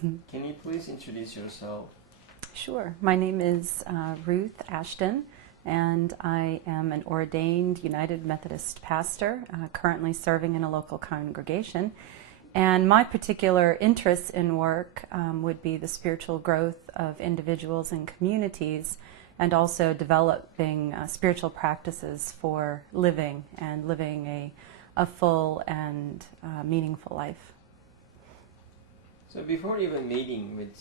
Can you please introduce yourself? Sure. My name is Ruth Ashton, and I am an ordained United Methodist pastor, currently serving in a local congregation. And my particular interests in work would be the spiritual growth of individuals and communities, and also developing spiritual practices for living a full and meaningful life. So before even meeting with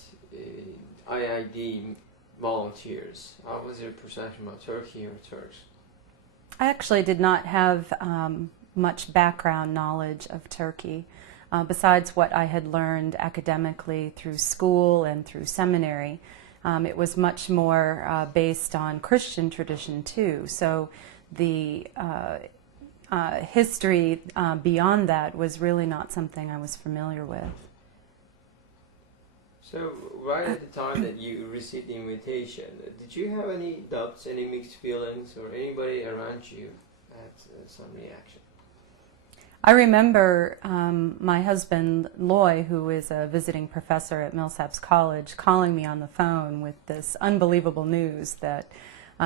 IID volunteers, what was your perception about Turkey or Turks? I actually did not have much background knowledge of Turkey, besides what I had learned academically through school and through seminary. It was much more based on Christian tradition too, so the history beyond that was really not something I was familiar with. So right at the time that you received the invitation, did you have any doubts, any mixed feelings, or anybody around you had some reaction? I remember my husband, Loy, who is a visiting professor at Millsaps College, calling me on the phone with this unbelievable news that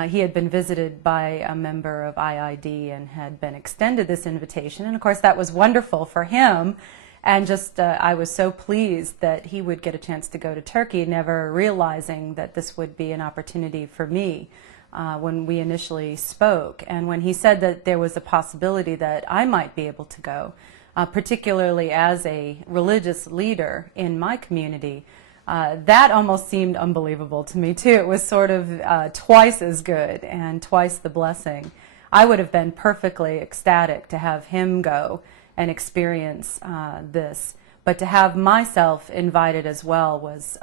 he had been visited by a member of IID and had been extended this invitation. And of course that was wonderful for him. And just I was so pleased that he would get a chance to go to Turkey, never realizing that this would be an opportunity for me when we initially spoke. And when he said that there was a possibility that I might be able to go, particularly as a religious leader in my community, that almost seemed unbelievable to me too. It was sort of twice as good and twice the blessing. I would have been perfectly ecstatic to have him go and experience this, but to have myself invited as well was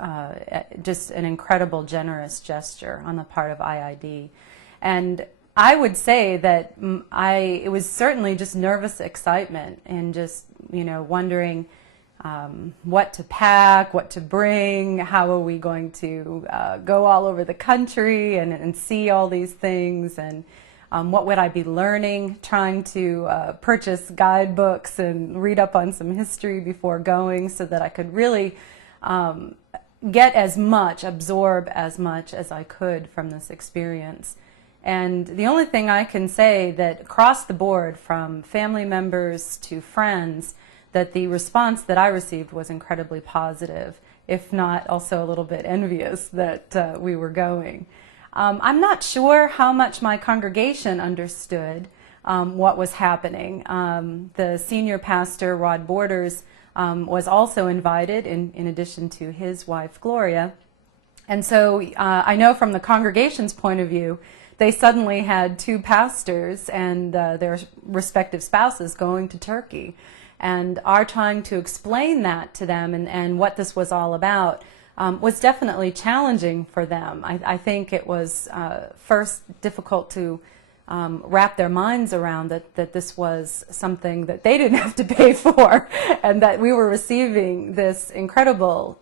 just an incredible, generous gesture on the part of IID. And I would say that it was certainly just nervous excitement and just, wondering what to pack, what to bring, how are we going to go all over the country and see all these things, and what would I be learning, trying to purchase guidebooks and read up on some history before going so that I could really get as much, absorb as much as I could from this experience. And the only thing I can say that across the board, from family members to friends, that the response that I received was incredibly positive, if not also a little bit envious that we were going. I'm not sure how much my congregation understood what was happening. The senior pastor, Rod Borders, was also invited in addition to his wife, Gloria. And so I know from the congregation's point of view, they suddenly had two pastors and their respective spouses going to Turkey. And our trying to explain that to them and what this was all about was definitely challenging for them. I think it was first difficult to wrap their minds around that this was something that they didn't have to pay for, and that we were receiving this incredible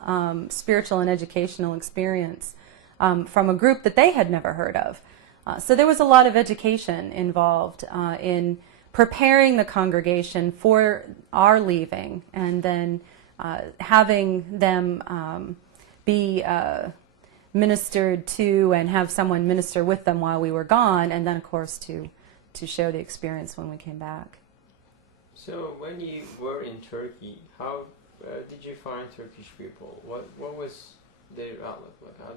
spiritual and educational experience from a group that they had never heard of. So there was a lot of education involved in preparing the congregation for our leaving, and then having them be ministered to and have someone minister with them while we were gone, and then of course to share the experience when we came back. So when you were in Turkey, how did you find Turkish people? What was their outlook like?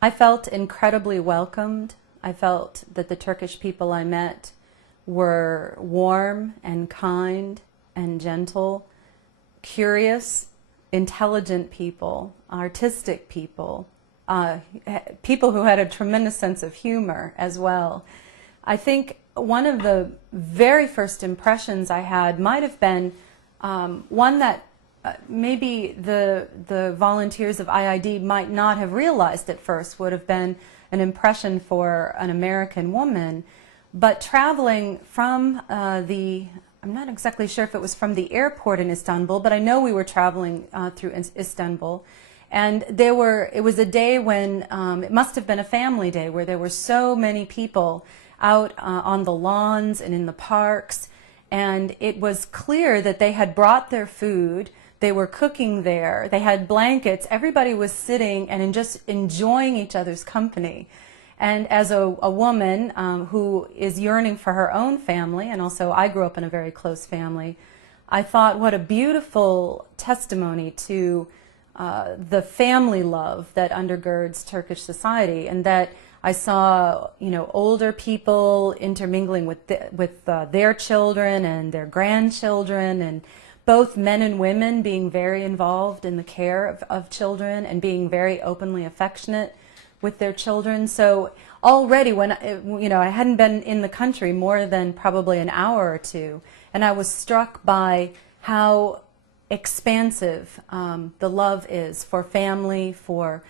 I felt incredibly welcomed. I felt that the Turkish people I met were warm and kind and gentle, curious, intelligent people, artistic people, people who had a tremendous sense of humor as well. I think one of the very first impressions I had might have been one that maybe the volunteers of IID might not have realized at first, would have been an impression for an American woman, but traveling from I'm not exactly sure if it was from the airport in Istanbul, but I know we were traveling through Istanbul. And it was a day when, it must have been a family day, where there were so many people out on the lawns and in the parks. And it was clear that they had brought their food, they were cooking there, they had blankets, everybody was sitting and just enjoying each other's company. And as a woman who is yearning for her own family, and also I grew up in a very close family, I thought what a beautiful testimony to the family love that undergirds Turkish society, and that I saw, older people intermingling with their children and their grandchildren, and both men and women being very involved in the care of children and being very openly affectionate with their children. So already when, I hadn't been in the country more than probably an hour or two, and I was struck by how expansive the love is for family, for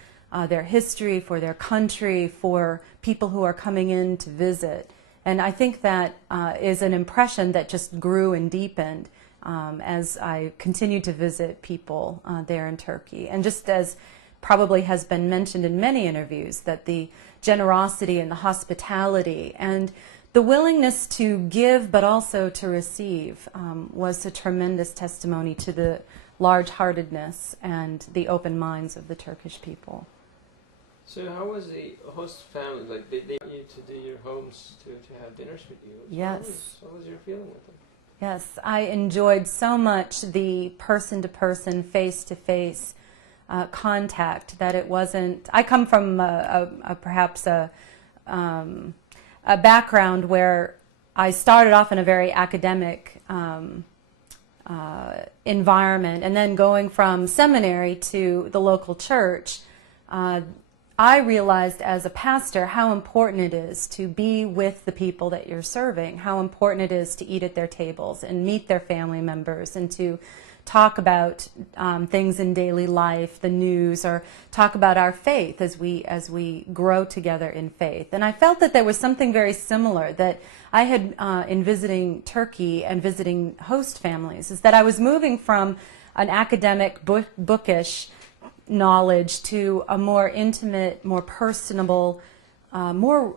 their history, for their country, for people who are coming in to visit. And I think that is an impression that just grew and deepened as I continued to visit people there in Turkey. And just as probably has been mentioned in many interviews, that the generosity and the hospitality and the willingness to give but also to receive was a tremendous testimony to the large-heartedness and the open minds of the Turkish people. So how was the host family? Like, did they want you to do your homes to have dinners with you? Yes. What was your feeling with them? Yes, I enjoyed so much the person-to-person, face-to-face contact that it wasn't. I come from perhaps a background where I started off in a very academic environment, and then going from seminary to the local church, I realized as a pastor how important it is to be with the people that you're serving, how important it is to eat at their tables and meet their family members and to talk about things in daily life, the news, or talk about our faith as we grow together in faith. And I felt that there was something very similar that I had in visiting Turkey and visiting host families, is that I was moving from an academic, bookish knowledge to a more intimate, more personable, more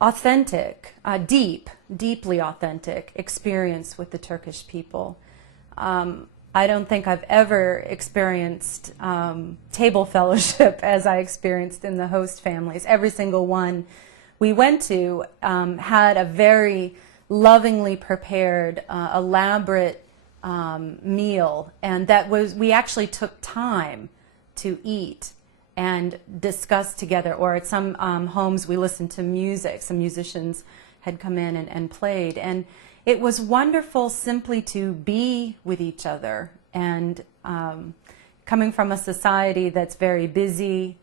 authentic, deeply authentic experience with the Turkish people. I don't think I've ever experienced table fellowship as I experienced in the host families. Every single one we went to had a very lovingly prepared, elaborate meal, and we actually took time to eat and discuss together, or at some homes we listened to music. Some musicians had come in and played, and it was wonderful simply to be with each other. And coming from a society that's very busy,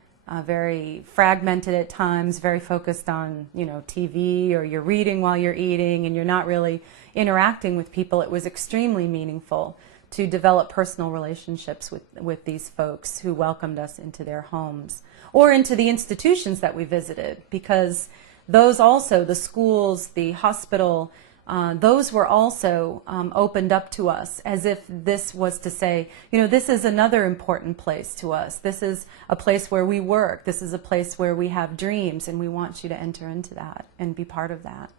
very fragmented at times, very focused on TV, or you're reading while you're eating and you're not really interacting with people, it was extremely meaningful to develop personal relationships with these folks who welcomed us into their homes or into the institutions that we visited, because those also, the schools, the hospital, those were also opened up to us as if this was to say, this is another important place to us. This is a place where we work. This is a place where we have dreams, and we want you to enter into that and be part of that.